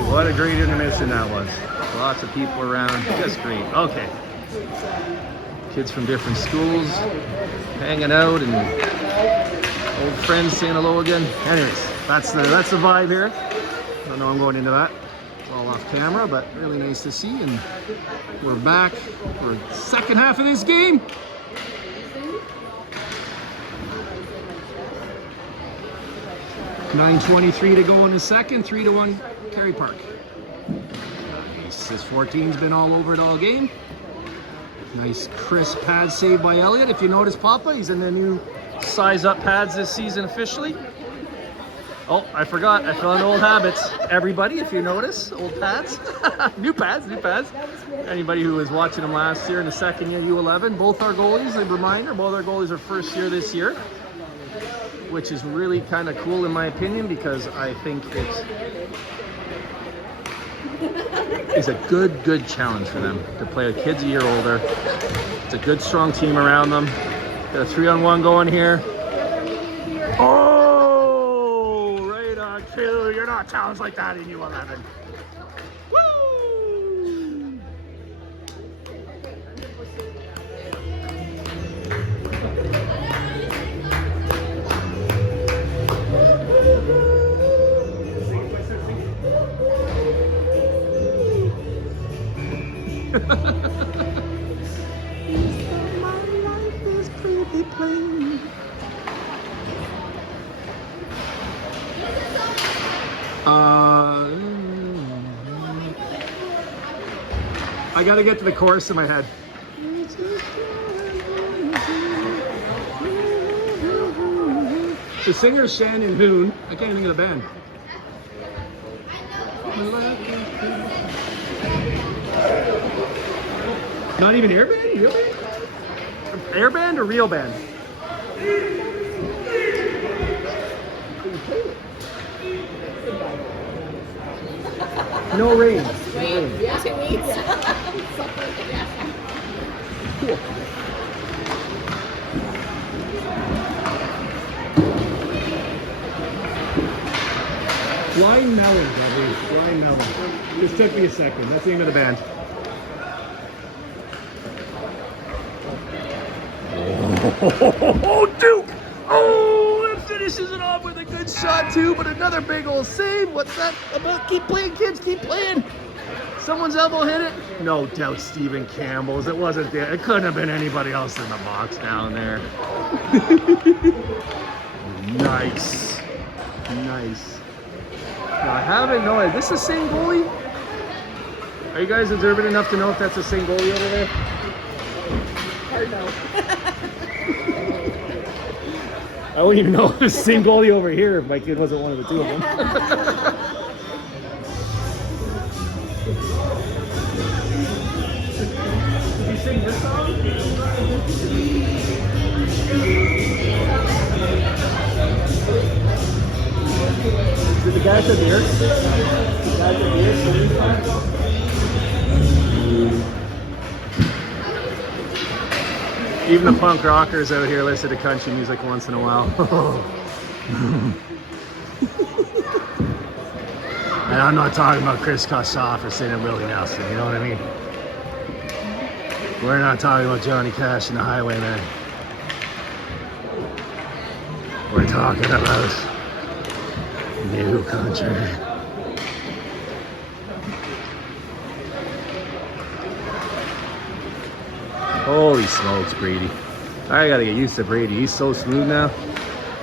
boy, what a great intermission that was. Lots of people around, just great. Okay. Kids from different schools hanging out and old friends saying hello again. Anyways, that's the vibe here. I don't know I'm going into that. It's all off camera, but really nice to see. And we're back for the second half of this game. .9:23 to go in the second, 3-1 Kerry Park. This 14's been all over it all game. Nice crisp pad save by Elliott. If you notice, Papa, he's in the new size up pads this season officially. Oh, I forgot, I fell into old habits. Everybody, if you notice, old pads. New pads. Anybody who was watching them last year in the second year U11, both our goalies, a reminder, both our goalies are first year this year, which is really kind of cool in my opinion, because I think it's a good challenge for them to play with kids a year older. It's a good, strong team around them. Got a 3-on-1 going here. Oh, right on cue. You're not challenged like that in U11. Woo! My life is pretty plain. I gotta get to the chorus in my head. The singer is Shannon Hoon. I can't think of the band. Not even Airband? Really? Airband or real band? No rain. Wait, yeah, 2 weeks. Cool. Blind Melon, Debbie. Blind Melon. Just took me a second. That's the name of the band. Oh, Duke! Oh, it finishes it off with a good shot too, but another big old save. What's that about? Keep playing, kids, keep playing. Someone's elbow hit it. No doubt Stephen Campbell's. It wasn't there. It couldn't have been anybody else in the box down there. Nice. Now, I haven't known. Is this the same goalie? Are you guys observant enough to know if that's the same goalie over there? Hard no. I wouldn't even know if it's the same goalie over here if my kid wasn't one of the two of them. Did you sing this song? Did the guy at the beer? The guy at the beer? Even the punk rockers out here listen to country music once in a while. And I'm not talking about Chris Kostopherson and Willie Nelson, you know what I mean? We're not talking about Johnny Cash and the Highwaymen. We're talking about new country. Holy smokes, Brady. I gotta get used to Brady. He's so smooth now.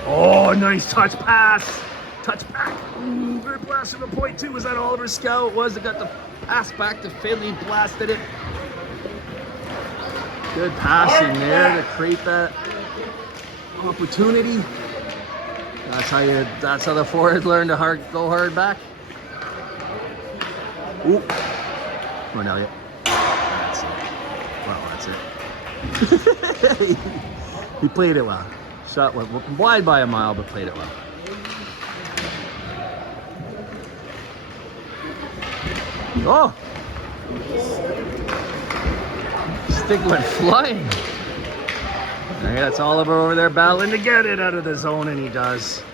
Oh, nice touch pass. Touch back. Ooh, good blast from the point, too. Was that Oliver Scout? It was. It got the pass back to Finley. Blasted it. Good passing there to create that opportunity. That's how the forwards learn to go hard back. Ooh. Come on, Elliott. That's it. Well, that's it. He played it well. Shot went wide by a mile, but played it well. Oh! Stick went flying. Okay, that's Oliver over there battling to get it out of the zone, and he does.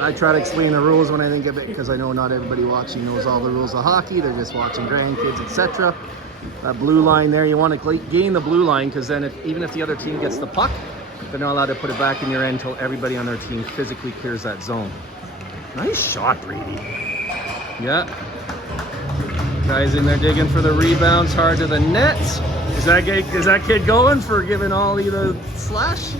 I try to explain the rules when I think of it because I know not everybody watching knows all the rules of hockey. They're just watching grandkids, etc. That blue line there, you want to gain the blue line because then even if the other team gets the puck, they're not allowed to put it back in your end until everybody on their team physically clears that zone. Nice shot, Brady. Yeah. Guys in there digging for the rebounds, hard to the net. Is that kid going for giving Ollie the slash?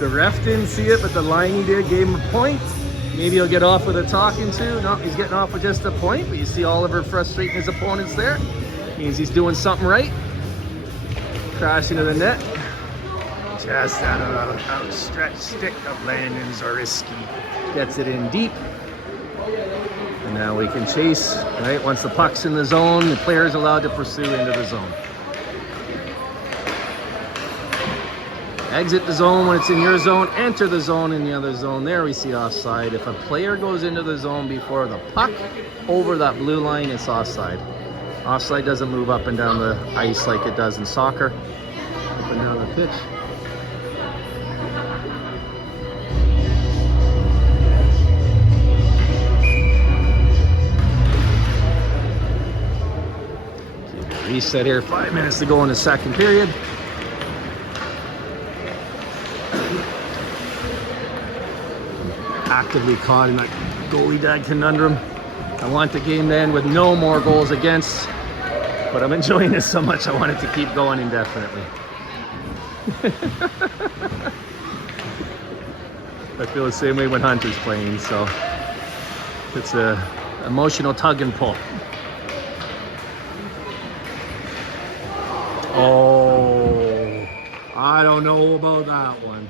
The ref didn't see it, but the line did, gave him a point. Maybe he'll get off with a talking to. No, he's getting off with just a point, but you see Oliver frustrating his opponents there. Means he's doing something right. Crash into the net. Just out of outstretched stick of Landon Zoriski. Gets it in deep. And now we can chase, right? Once the puck's in the zone, the player's allowed to pursue into the zone. Exit the zone when it's in your zone, enter the zone in the other zone. There we see offside. If a player goes into the zone before the puck over that blue line, it's offside. Offside doesn't move up and down the ice like it does in soccer. Up and down the pitch. Reset here, 5 minutes to go in the second period. Actively caught in that goalie dad conundrum. I want the game to end with no more goals against, but I'm enjoying this so much I want it to keep going indefinitely. I feel the same way when Hunter's playing, so it's a emotional tug and pull. Oh, I don't know about that one.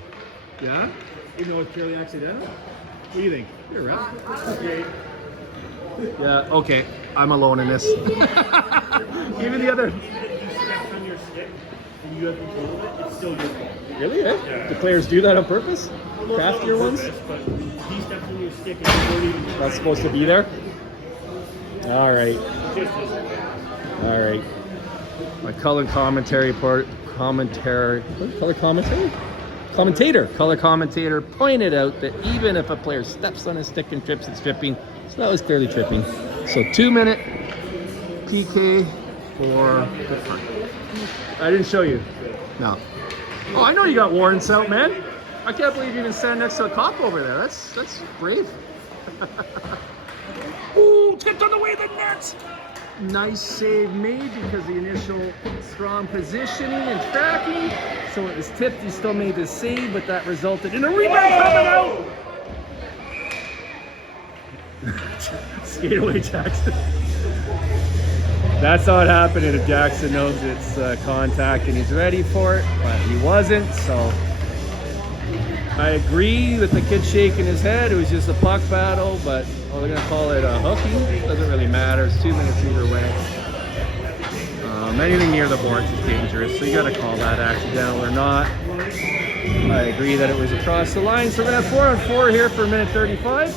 Yeah? Even though it's purely accidental? What do you think? You're right. Okay. Yeah, okay. I'm alone in this. Even the other. Even if you step on your stick and you have control of it, it's still your fault. Really? Eh? Yeah. Do players do that on purpose? Craftier ones? But he steps on your stick and you don't even. That's supposed to be there? All right. Just his way. All right. My color commentator pointed out that even if a player steps on his stick and trips, it's tripping. So that was clearly tripping. So 2-minute PK for the front. I didn't show you. No. Oh, I know you got warrants out, man. I can't believe you even stand next to a cop over there. That's brave. Ooh, tipped on the way of the net. Nice save made because the initial strong positioning and tracking. So it was tipped, he still made the save, but that resulted in a rebound coming out. Skate away, Jackson. That's not happening if Jackson knows it's contact and he's ready for it, but he wasn't, so I agree with the kid shaking his head. It was just a puck battle, but they're going to call it a hooking. Doesn't really matter. It's 2 minutes either way. Anything near the boards is dangerous, so you got to call that accidental or not. I agree that it was across the line. So we're going to have 4-on-4 here for a minute 35.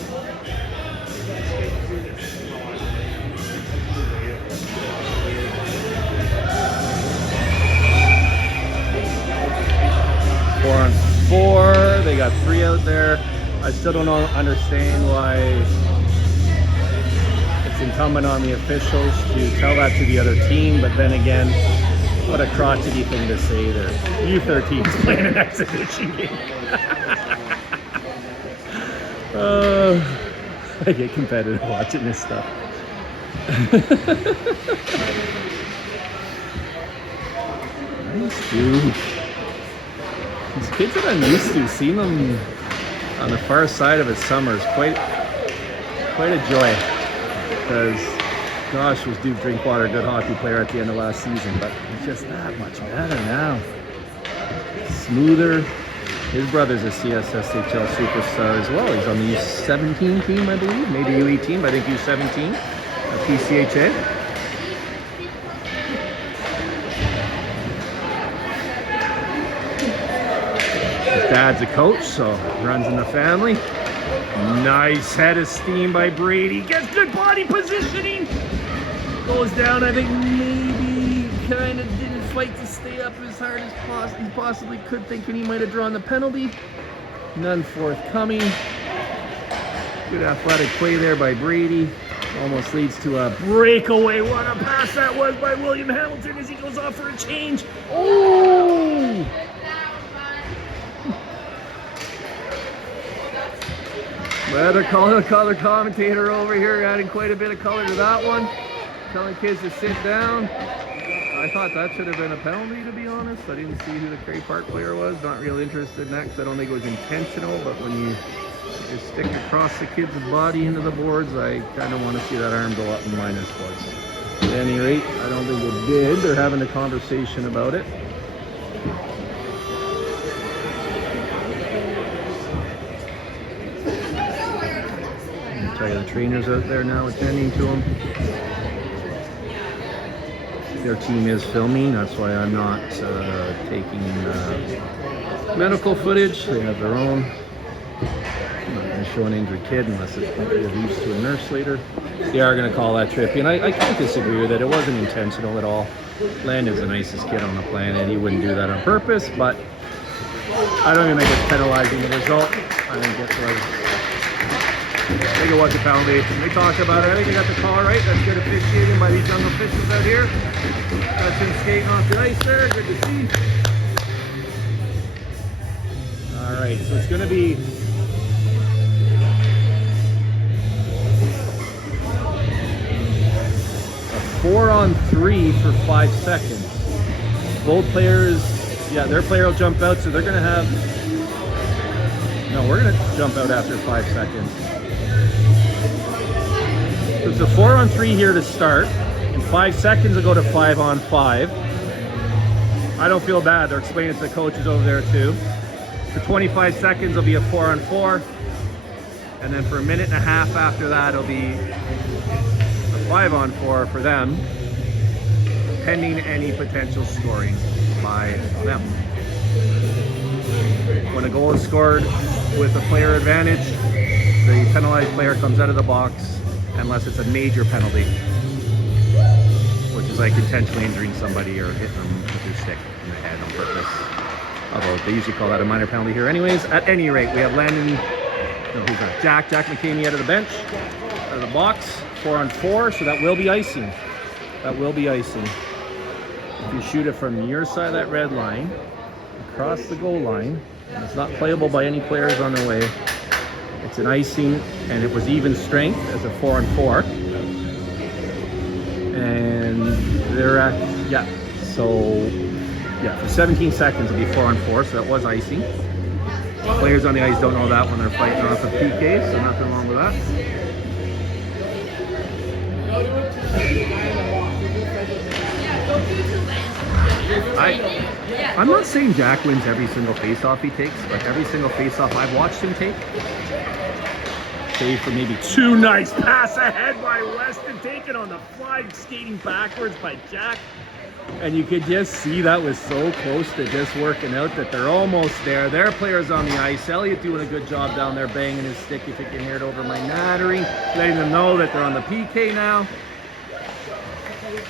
They got 3 out there. I still don't understand why it's incumbent on the officials to tell that to the other team, but then again, what a crotchety thing to say there. U13 is playing an exhibition game. I get competitive watching this stuff. Nice dude. These kids that I'm used to, seeing them on the far side of it summer is quite a joy. Because, gosh, was Duke Drinkwater a good hockey player at the end of last season, but he's just that much better now. Smoother. His brother's a CSSHL superstar as well. He's on the U17 team, I believe. Maybe U18, but I think U17 at PCHA. Dad's a coach, so runs in the family. Nice head of steam by Brady. Gets good body positioning. Goes down, I think maybe kind of didn't fight to stay up as hard as he possibly could, thinking he might have drawn the penalty. None forthcoming. Good athletic play there by Brady. Almost leads to a breakaway. What a pass that was by William Hamilton as he goes off for a change. Oh! Weather color commentator over here adding quite a bit of color to that one. Telling kids to sit down. I thought that should have been a penalty, to be honest. I didn't see who the Cray Park player was. Not real interested in that because I don't think it was intentional. But when you just stick across the kid's body into the boards, I kind of want to see that arm go up in minor sports. At any rate, I don't think it did. They're having a conversation about it. I'll tell you, the trainers out there now attending to them. Their team is filming, that's why I'm not taking medical footage. They have their own. I'm not going to show an injured kid unless it's released to a nurse later. They are going to call that trippy, and I can't disagree with it. It wasn't intentional at all. Landon's the nicest kid on the planet. He wouldn't do that on purpose, but I don't even think it's penalizing the result. I think it was. I think it was a penalty. We talked about it. I think they got the call right. That's good officiating by these young officials out here. Got him skating off the ice there. Good to see. All right, so it's going to be a 4-on-3 for 5 seconds. Both players, yeah, their player will jump out, so they're going to have. No, we're going to jump out after 5 seconds. So it's a 4-on-3 here to start. In 5 seconds, it'll go to 5-on-5. I don't feel bad. They're explaining to the coaches over there too. For 25 seconds, it'll be a 4-on-4. And then for a minute and a half after that, it'll be a 5-on-4 for them, pending any potential scoring by them. When a goal is scored with a player advantage, the penalized player comes out of the box unless it's a major penalty, which is like intentionally injuring somebody or hitting them with your stick in the head on purpose. Although they usually call that a minor penalty here anyways. At any rate, we have Landon, no, who's that? Jack McCamey out of the bench, out of the box, 4-on-4, so that will be icing. That will be icing. If you shoot it from your side of that red line, across the goal line, it's not playable by any players on their way. It's an icing, and it was even strength as a 4-on-4. And they're at, yeah, so, yeah, for 17 seconds it'll be 4-on-4, so that was icing. Players on the ice don't know that when they're fighting off a PK, so nothing wrong with that. I'm not saying Jack wins every single face-off he takes, but every single face-off I've watched him take, save for maybe 2 nice pass ahead by Weston, taken on the fly, skating backwards by Jack. And you could just see that was so close to just working out that they're almost there. Their players on the ice. Elliott doing a good job down there, banging his stick, if you can hear it over my nattering, letting them know that they're on the PK now.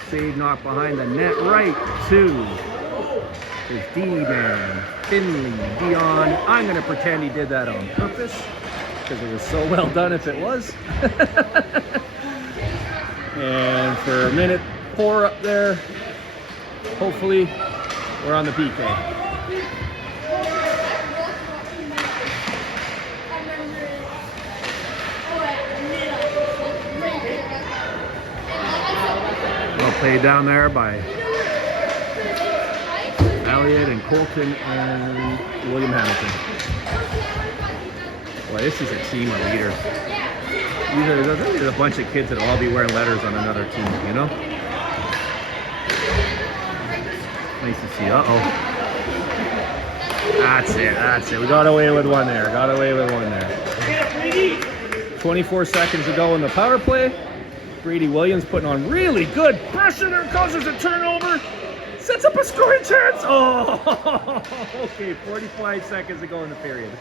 Save knocked behind the net right to his D-man, Finley, Dion. I'm going to pretend he did that on purpose because it was so well done if it was. And for a minute 4 up there, hopefully we're on the PK. Well played down there by Elliott and Colton and William Hamilton. Boy, this is a team of leaders. These are a bunch of kids that will all be wearing letters on another team, you know? Nice to see. Uh-oh. That's it. We got away with one there. 24 seconds to go in the power play. Brady Williams putting on really good pressure there, causes a turnover. Sets up a scoring chance. Oh, okay. 45 seconds to go in the period.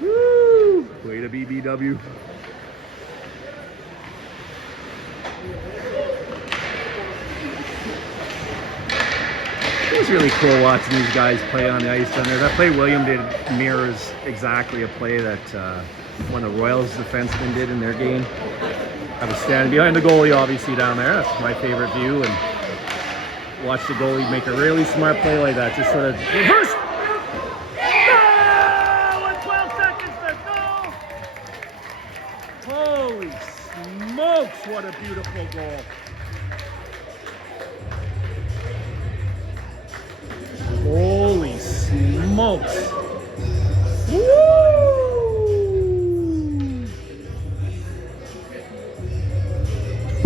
Woo! Way to BBW. Those really cool watching these guys play on the ice down there. That play William did mirrors exactly a play that one of the Royals defensemen did in their game. I was standing behind the goalie, obviously, down there. That's my favorite view, and watch the goalie make a really smart play like that. Just sort of reverse. No! With 12 seconds to go. Holy smokes! What a beautiful goal. Holy smokes! Woo!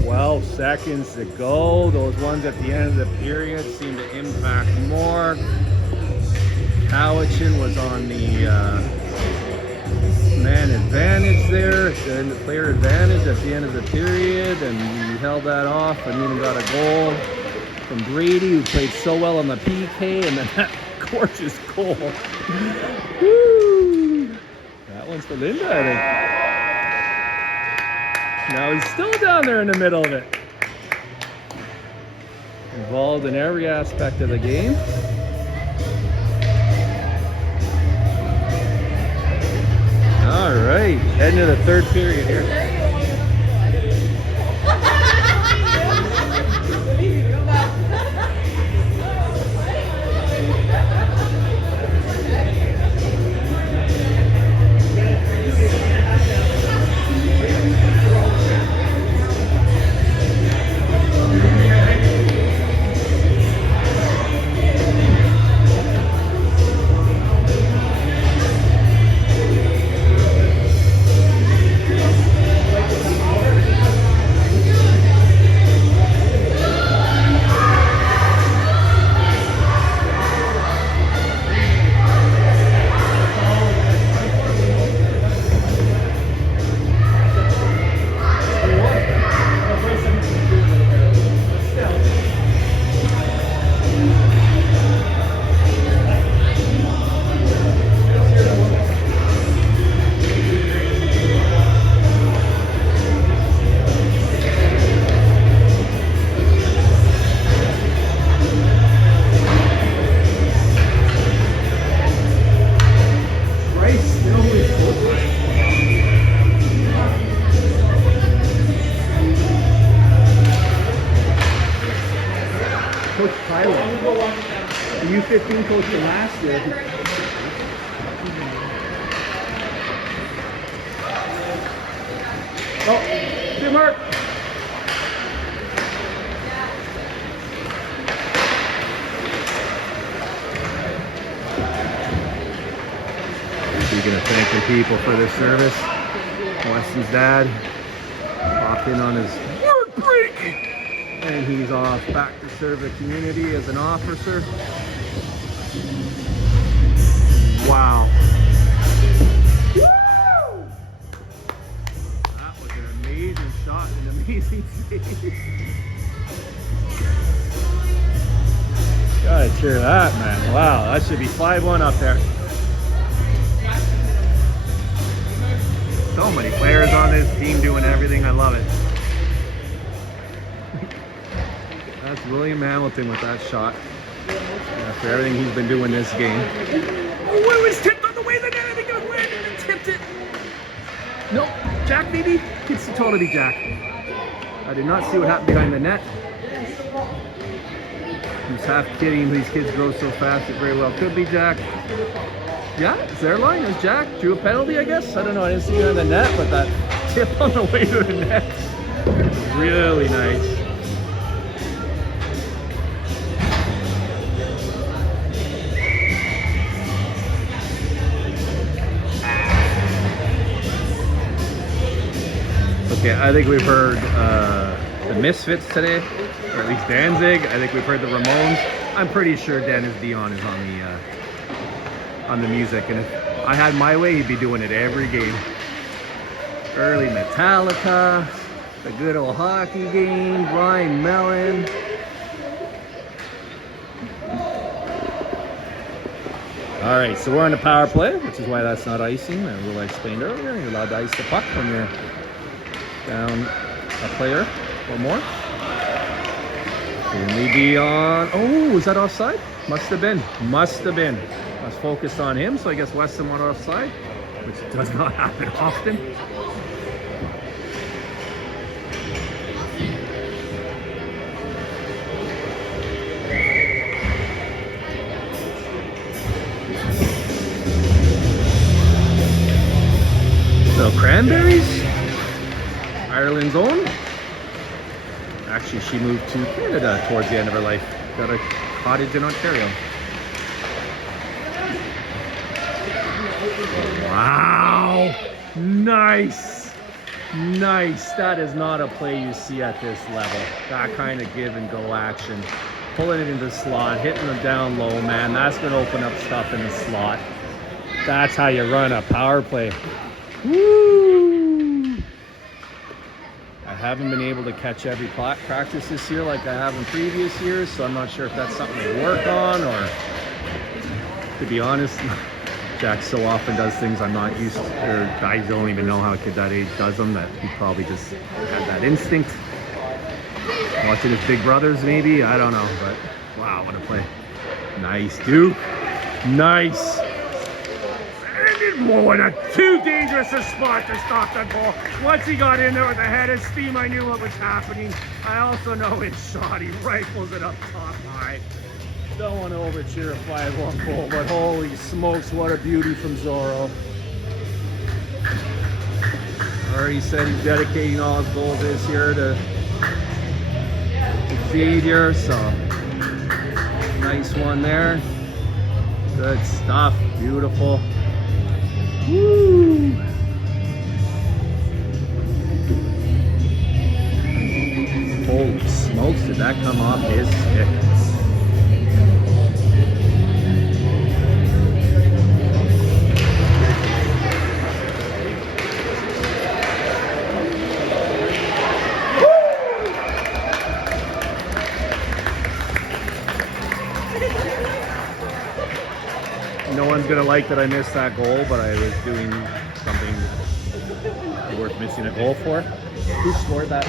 12 seconds to go. Those ones at the end of the period seem to impact more. Cowichan was on the man advantage there, and the player advantage at the end of the period, and he held that off and even got a goal from Brady, who played so well on the PK, and then that gorgeous goal. Woo! That one's for Linda, I think. Now he's still down there in the middle of it. Involved in every aspect of the game. All right, heading to the third period here. Coach Tyler, the U15 coach from last year. Oh, Jim Mark. Speaking of thanking people for their service, Weston's dad popped in on his work break, and he's off back to serve the community as an officer. Wow. Woo! That was an amazing shot and an amazing save. Gotta cheer that, man. Wow, that should be 5-1 up there. So many players on this team doing everything. I love it. That's William Hamilton with that shot. After everything he's been doing this game. Oh, it was tipped on the way the net. I think it was landed and tipped it. Nope. Jack, maybe? It's totally Jack. I did not see what happened behind the net. He was half kidding. These kids grow so fast. It very well could be Jack. Yeah, it's their line. Is Jack drew a penalty, I guess? I don't know. I didn't see it on the net, but that tip on the way to the net was really nice. Okay, I think we've heard the Misfits today, or at least Danzig. I think we've heard the Ramones. I'm pretty sure Dennis Dion is on the music, and if I had my way, he'd be doing it every game. Early Metallica, the good old hockey game, Blind Melon. All right, so we're on the power play, which is why that's not icing. As I explained earlier, you're allowed to ice the puck when you're down a player or more. Only be on. Oh, was that offside? Must have been. Must have been. I was focused on him, so I guess Weston went offside, which does not happen often. So cranberries, Ireland's own. Actually, she moved to Canada towards the end of her life. Got a cottage in Ontario. Wow, nice, nice. That is not a play you see at this level. That kind of give and go action. Pulling it into the slot, hitting them down low, man. That's gonna open up stuff in the slot. That's how you run a power play. Woo! I haven't been able to catch every practice this year like I have in previous years, so I'm not sure if that's something to work on, or to be honest, Jack so often does things I'm not used to, or I don't even know how a kid that age does them, that he probably just had that instinct. Watching his big brothers maybe, I don't know, but wow, what a play. Nice, Duke. Nice. Oh, in a too dangerous a spot to stop that ball. Once he got in there with a head of steam, I knew what was happening. I also know it's shot. He rifles it up top high. Don't want to overcheer a 5-1 goal, but holy smokes, what a beauty from Zorro. Already said he's dedicating all his goals this year to Xavier, so nice one there. Good stuff, beautiful. Woo! Holy smokes, did that come off his stick? No one's gonna like that I missed that goal, but I was doing something worth missing a goal for. Who scored that?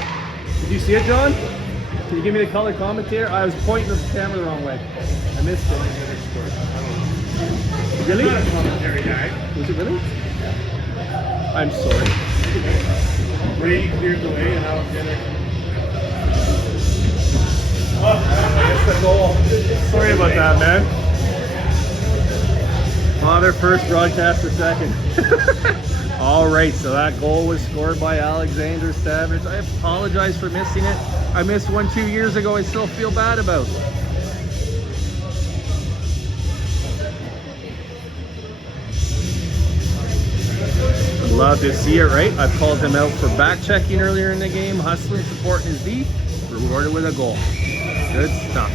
Did you see it, John? Can you give me the color commentator? I was pointing the camera the wrong way. I missed it. Really? Not a commentary guy. Was it really? I'm sorry. Brady cleared the way and Alexander. Oh, I missed the goal. Sorry about that, man. Father first, broadcaster second. All right, so that goal was scored by Alexander Savage. I apologize for missing it. I missed one 2 years ago. I still feel bad about. I'd love to see it, right? I've called him out for back checking earlier in the game, hustling, supporting his D, rewarded with a goal. Good stuff.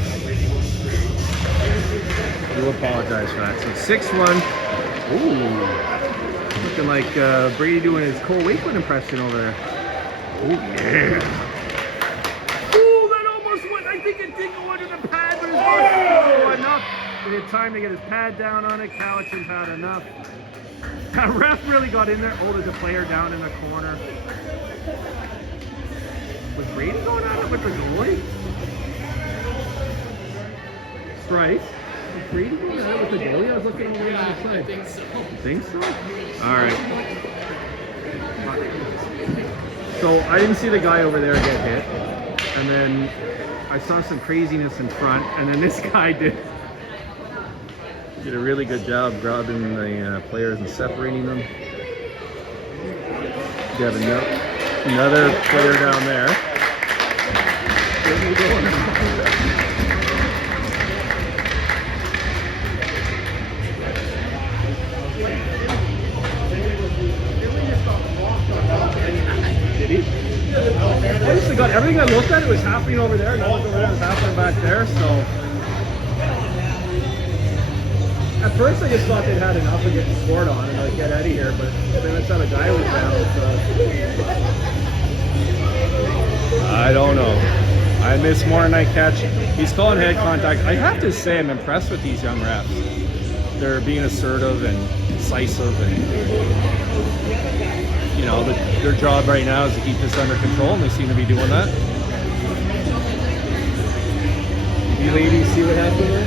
I do apologize for that. So 6-1. Ooh. Looking like Brady doing his Cole Wakeland impression over there. Oh, yeah. Ooh, that almost went. I think it did go under the pad, but it's not enough. He had time to get his pad down on it. Cowichan had enough. That ref really got in there. Oh, there's a player down in the corner. Was Brady going at it with the goalie? Right. Was Brady going at it with the goalie? I was looking over the other side. I think so. Think so? All right. So I didn't see the guy over there get hit. And then I saw some craziness in front. And then this guy did a really good job grabbing the players and separating them. You have another player down there. Did he? Honestly, God, everything I looked at, it was happening over there. No one's over there, it was happening back there. So at first I just thought they'd had enough of getting scored on and like get out of here, but then I saw the guy was down, so I don't know. I miss more than I catch. He's calling head contact. I have to say I'm impressed with these young refs. They're being assertive and decisive, and you know, their job right now is to keep this under control, and they seem to be doing that. You ladies see what happened there?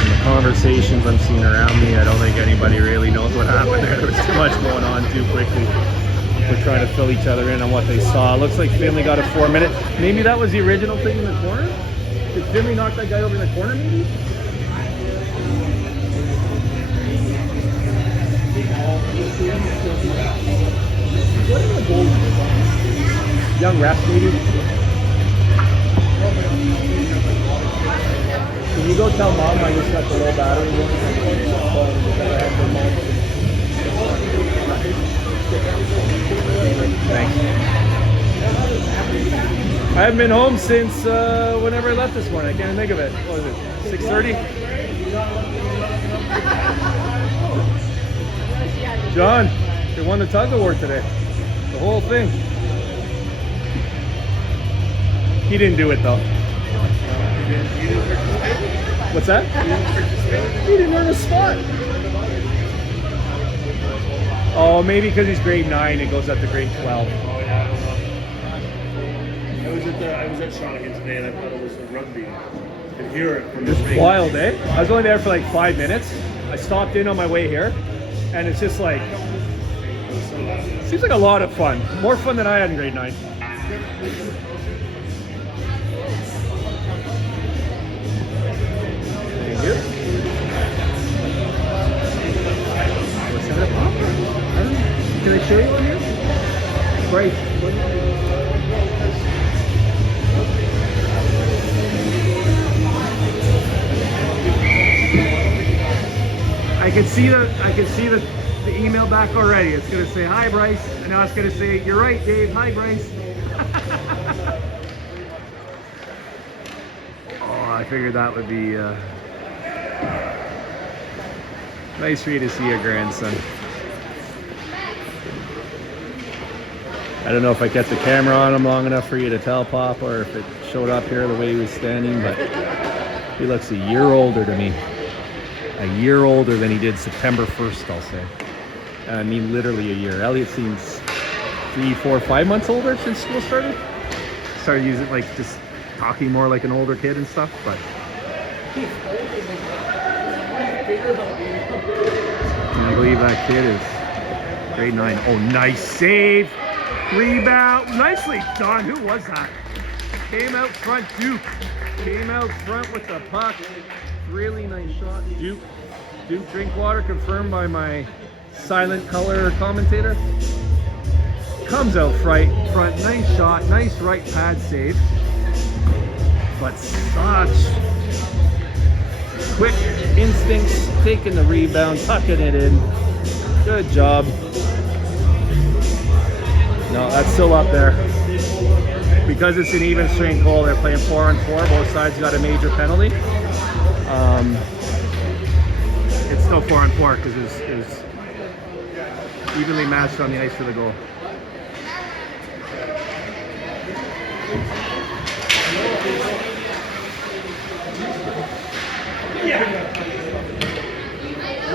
In the conversations I'm seeing around me, I don't think anybody really knows what happened there. There was too much going on too quickly. We're trying to fill each other in on what they saw. It looks like Finley got a 4-minute. Maybe that was the original thing in the corner? Did Finley knock that guy over in the corner maybe? What are the goals? Young ref maybe? Can you go tell mom I just got the low battery one? Thanks. I haven't been home since whenever I left this morning. I can't think of it. What was it? 6:30? John, they won the tug of war today. The whole thing. He didn't do it though. What's that? He didn't earn a spot. Oh, maybe because he's grade 9, it goes up to grade 12. Oh yeah, I don't know. I was at Shawinigan today and I thought it was a rugby. I could hear it from the ring. Wild, eh? I was only there for like 5 minutes. I stopped in on my way here, and it's just like, seems like a lot of fun. More fun than I had in grade 9. Thank you. What's that about? I don't know. Can I show you on here? Great. I can see the email back already. It's gonna say hi Bryce, and now it's gonna say you're right Dave. Hi Bryce. Oh, I figured that would be nice for you to see your grandson. I don't know if I kept the camera on him long enough for you to tell Papa, or if it showed up here the way he was standing, but he looks a year older to me. A year older than he did September 1st, I'll say. I mean, literally a year. Elliot seems 3, 4, 5 months older since school started. Started using, like, just talking more like an older kid and stuff, but. I believe that kid is grade 9. Oh, nice save. Rebound. Nicely done. Who was that? Came out front, Duke. Came out front with the puck. Really nice shot. Duke Drinkwater, confirmed by my silent color commentator. Comes out front. Nice shot. Nice right pad save. But such quick instincts, taking the rebound, tucking it in. Good job. No, that's still up there. Because it's an even strength goal, they're playing 4-on-4. Both sides got a major penalty. It's still 4-on-4 because it was evenly matched on the ice for the goal. Yeah.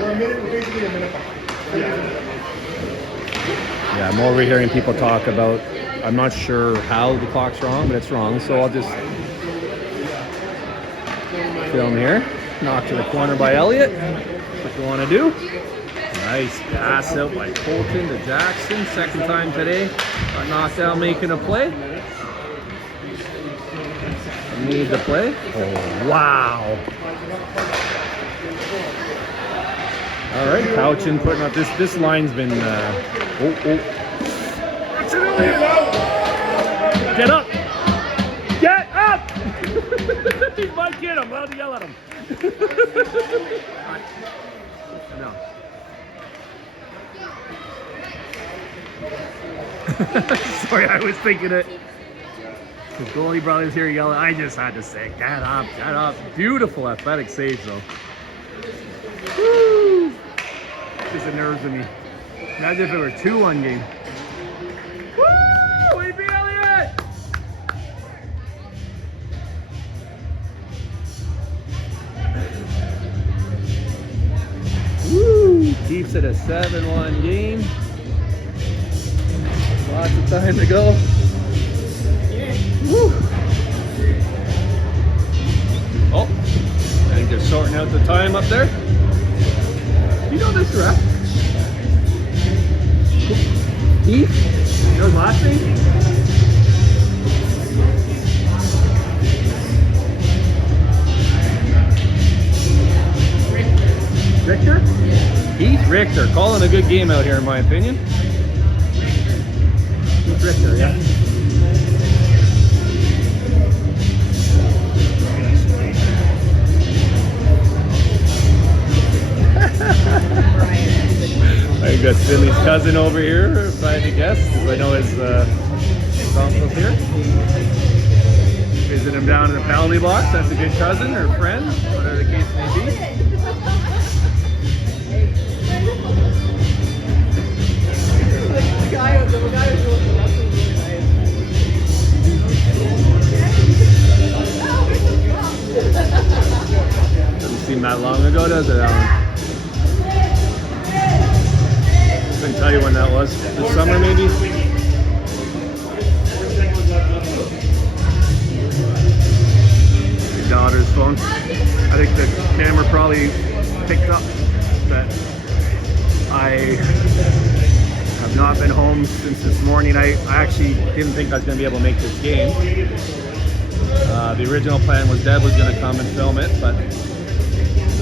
We're basically a minute behind. Yeah, I'm overhearing people talk about, I'm not sure how the clock's wrong, but it's wrong, so I'll just film here. Knock to the corner by Elliot. What you want to do? Nice pass out by Colton to Jackson. Second time today. Got knocked down making a play. Need the play. Oh, wow. All right, Cowichan putting up this line's been, Get up! Get up! He might get him. I'll yell at him. No. Sorry, I was thinking it. The goalie brothers here yelling. I just had to say, get up, get up. Beautiful athletic save, though. Woo! Just the nerves of me. Imagine if it were 2-1 game. Woo! We beat Elliot! Woo! keeps it a 7-1 game. Lots of time to go. Woo. Oh, I think they're sorting out the time up there. You know this ref? Heath? You know his last name? Richter? Heath Richter. Calling a good game out here in my opinion. Heath Richter, yeah. I got Simmy's cousin over here, if I had to guess, because I know his uncle's here. Visit him down in the penalty box. That's a good cousin or friend, whatever the case may be. The guy who's doing the wrestling really nice. Doesn't seem that long ago, does it, Alan? Couldn't tell you when that was. This summer, maybe? Your daughter's phone. I think the camera probably picked up that I have not been home since this morning. I actually didn't think I was going to be able to make this game. The original plan was Deb was going to come and film it, but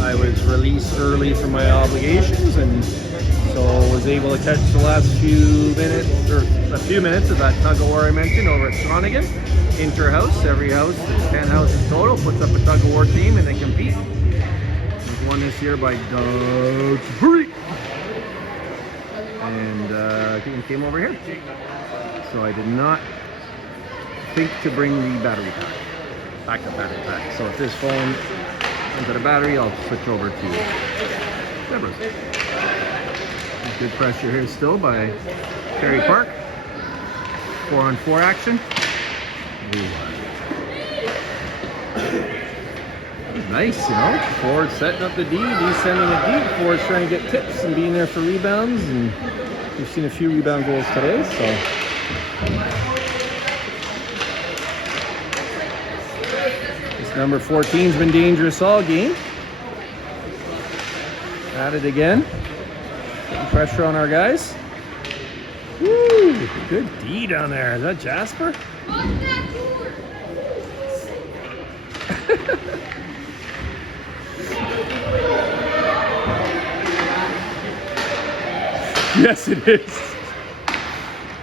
I was released early from my obligations, and so was able to catch the last few minutes, or a few minutes of that tug of war I mentioned over at Shawnigan. Inter-house, every house, 10 houses total, puts up a tug of war team and they compete. There's one this year by Doug Free. And he came over here. So I did not think to bring the battery pack, backup battery pack. So if this phone runs out of battery, I'll switch over to Deborah's. Good pressure here still by Terry Park. 4-on-4 action. Ooh. Nice, you know. Forward setting up the D, D sending it deep. Forward's trying to get tips and being there for rebounds. And we've seen a few rebound goals today, so. This number 14's been dangerous all game. At it again. Putting pressure on our guys. Woo! Good D down there. Is that Jasper? Yes, it is.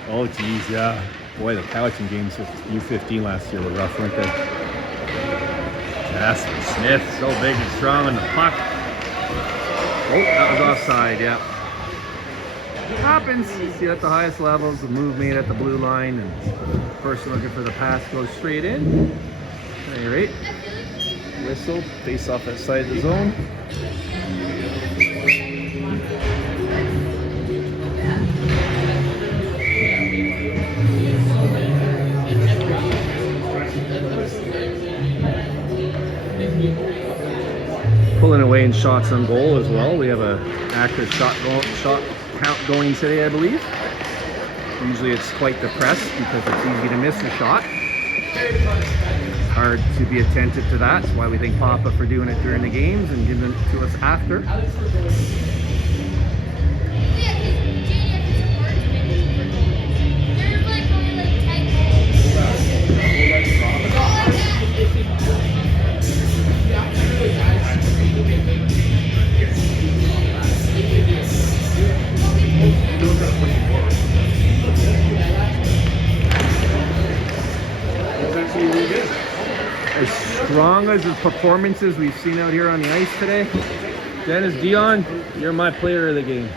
Oh, geez, yeah. Boy, the Cowichan games with U15 last year were rough, weren't they? Jasper Smith, so big and strong on the puck. Oh, that was offside, yeah. Happens. You see at the highest levels, the move made at the blue line, and the person looking for the pass goes straight in. At any rate, whistle, face off that side of the zone. Pulling away in shots on goal as well. We have a active shot count going today, I believe. Usually it's quite depressed because it's easy to miss a shot. It's hard to be attentive to that. That's why we thank Papa for doing it during the games and giving it to us after. As strong as the performances we've seen out here on the ice today, Dennis Dion, you're my player of the game.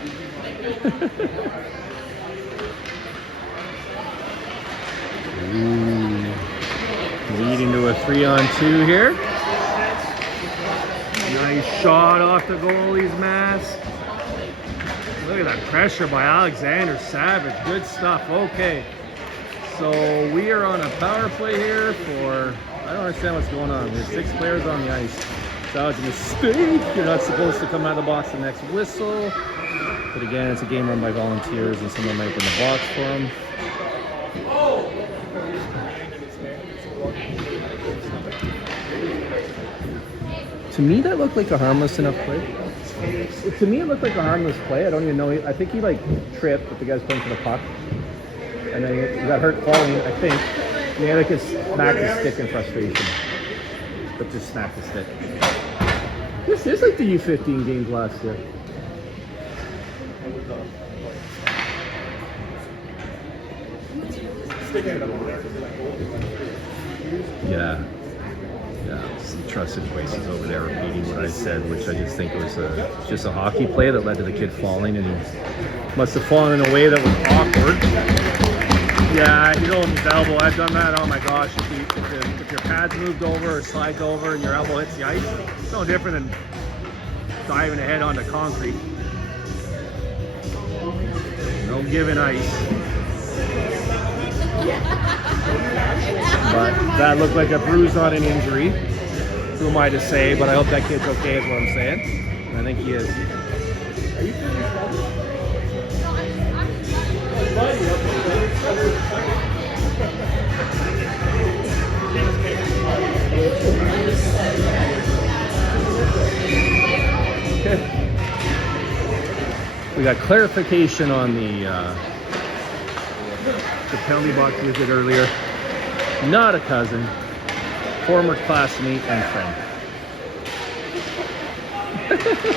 Ooh. Lead into a 3-on-2 here. Nice shot off the goalie's mask. Look at that pressure by Alexander Savage. Good stuff. Okay. So we are on a power play here for, I don't understand what's going on. There's 6 players on the ice. That was a mistake. You're not supposed to come out of the box the next whistle. But again, it's a game run by volunteers and someone might open the box for them. To me, that looked like a harmless enough play. To me, it looked like a harmless play. I don't even know. I think he like tripped, but the guy's playing for the puck. And then he got hurt falling, I think. And he like smacked his stick in frustration. But just smacked his stick. This is like the U15 games last year. Yeah. Yeah. Some trusted voices over there repeating what I said, which I just think was just a hockey play that led to the kid falling, and he must have fallen in a way that was awkward. Yeah, you know, his elbow. I've done that. Oh my gosh! If your pad's moved over or slides over and your elbow hits the ice, it's no different than diving ahead onto concrete. No giving ice. But that looked like a bruise, not an injury. Who am I to say? But I hope that kid's okay, is what I'm saying. And I think he is. Are you okay. We got clarification on the penalty box visit earlier. Not a cousin, former classmate and friend.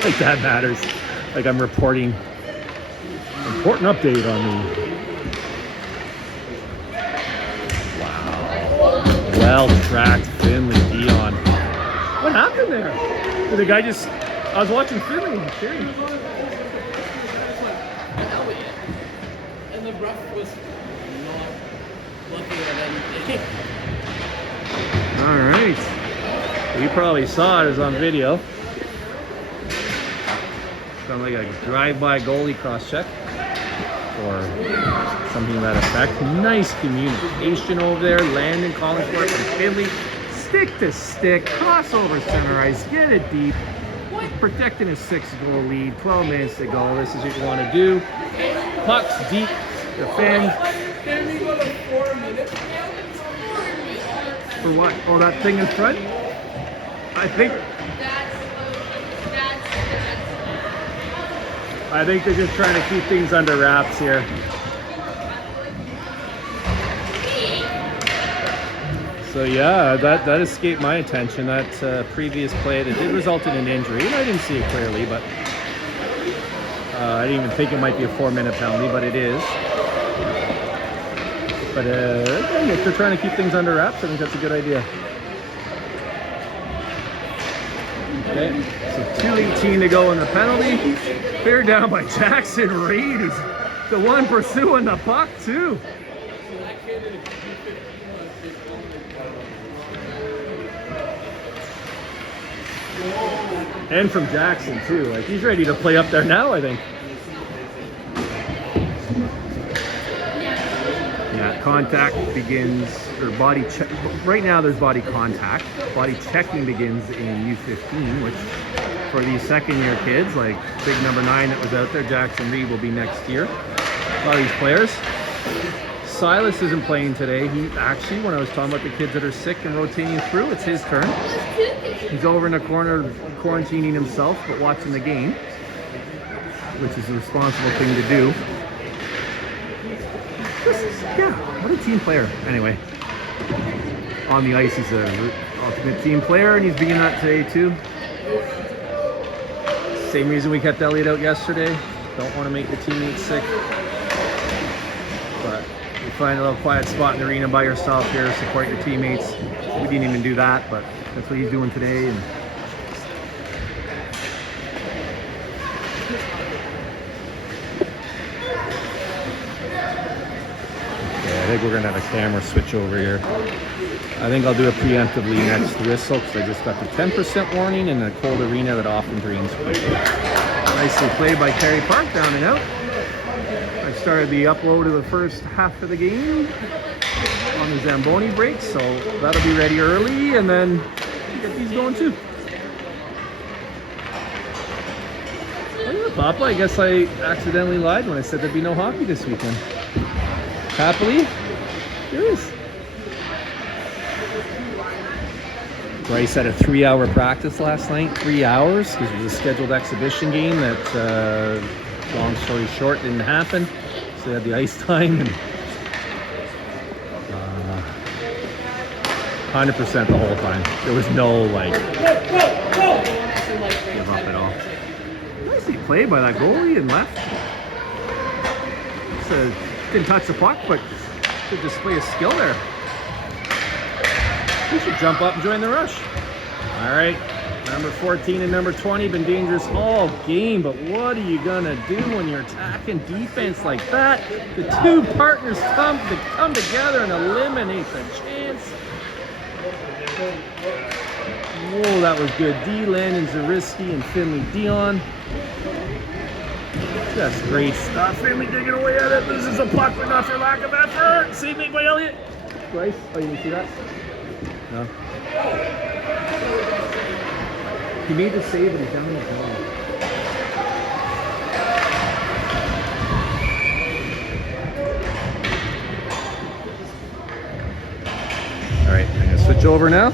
Like that matters. Like I'm reporting important update on me. Wow. Well tracked Finley Dion. What happened there? Did the guy just, I was watching Finley and cheering. And the ref was not looking at anything. All right. You probably saw it. It was on video. Sounded like a drive-by goalie cross-check or something to that effect. Nice communication over there. Landon calling for it from Finley. Stick to stick, crossover center ice, get it deep. Protecting a 6-goal lead. 12 minutes to go. This is what you want to do. Pucks deep. Defend. For what? Oh, that thing in front? I think they're just trying to keep things under wraps here. So yeah, that escaped my attention. That previous play that did result in an injury, and I didn't see it clearly, but I didn't even think it might be a 4-minute penalty, but it is. But again, if they're trying to keep things under wraps, I think that's a good idea. Okay, so 2:18 to go in the penalty. Cleared down by Jackson Reed. He's the one pursuing the puck too. And from Jackson too. Like he's ready to play up there now, I think. Yeah, contact begins, or body check. Right now there's body contact. Body checking begins in U15, which for these second-year kids, like big number 9 that was out there, Jackson Reed will be next year. A lot of these players. Silas isn't playing today. He actually, when I was talking about the kids that are sick and rotating through, it's his turn. He's over in the corner quarantining himself, but watching the game, which is a responsible thing to do. Yeah, what a team player. Anyway, on the ice, he's an ultimate team player, and he's being that today too. Same reason we kept Elliot out yesterday. Don't want to make the teammates sick. But you find a little quiet spot in the arena by yourself here, support your teammates. We didn't even do that, but that's what he's doing today. And I think we're going to have a camera switch over here. I think I'll do it preemptively next whistle because I just got the 10% warning in a cold arena that often drains quickly. Nicely played by Terry Park, down and out. I started the upload of the first half of the game on the Zamboni break, so that'll be ready early, and then get these going too. Papa, I guess I accidentally lied when I said there'd be no hockey this weekend. Happily, there is. Bryce had a 3-hour practice last night, 3 hours, because it was a scheduled exhibition game that, long story short, didn't happen. So they had the ice time and 100% the whole time. There was no like give up at all. Nicely played by that goalie and left. Didn't touch the puck, but good display of skill there. We should jump up and join the rush. All right, number 14 and number 20 been dangerous all game, but what are you gonna do when you're attacking defense like that? The two partners come together and eliminate the chance. Whoa, that was good. D. Landon Zariski and Finley Dion. Just great stuff. Finley digging away at it. Loses a puck, but not for lack of effort. Save made by Elliott. Bryce, oh, you didn't see that? No. He made the save, but he's down in the zone. All right, I'm gonna switch over now.